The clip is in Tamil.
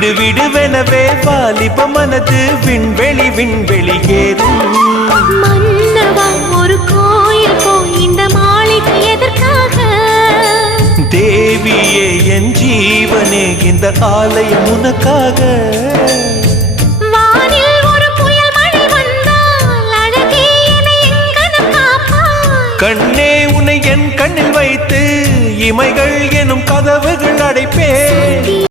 விடு விடுவெனவே வாலிப மனது விண்வெளி விண்வெளி ஏறும். மன்னவா ஒரு கோயில் போய் இந்த மாளிகை எதற்காக? தேவியே என் ஜீவனே இந்த ஆலயம் உனக்காக. வானில் ஒரு புயல் மழை வந்தால் அழகே என்னை எங்கனம் காப்பாய். கண்ணே உன்னை என் கண்ணில் வைத்து இமைகள் எனும் கதவுகள் அடைப்பேன்.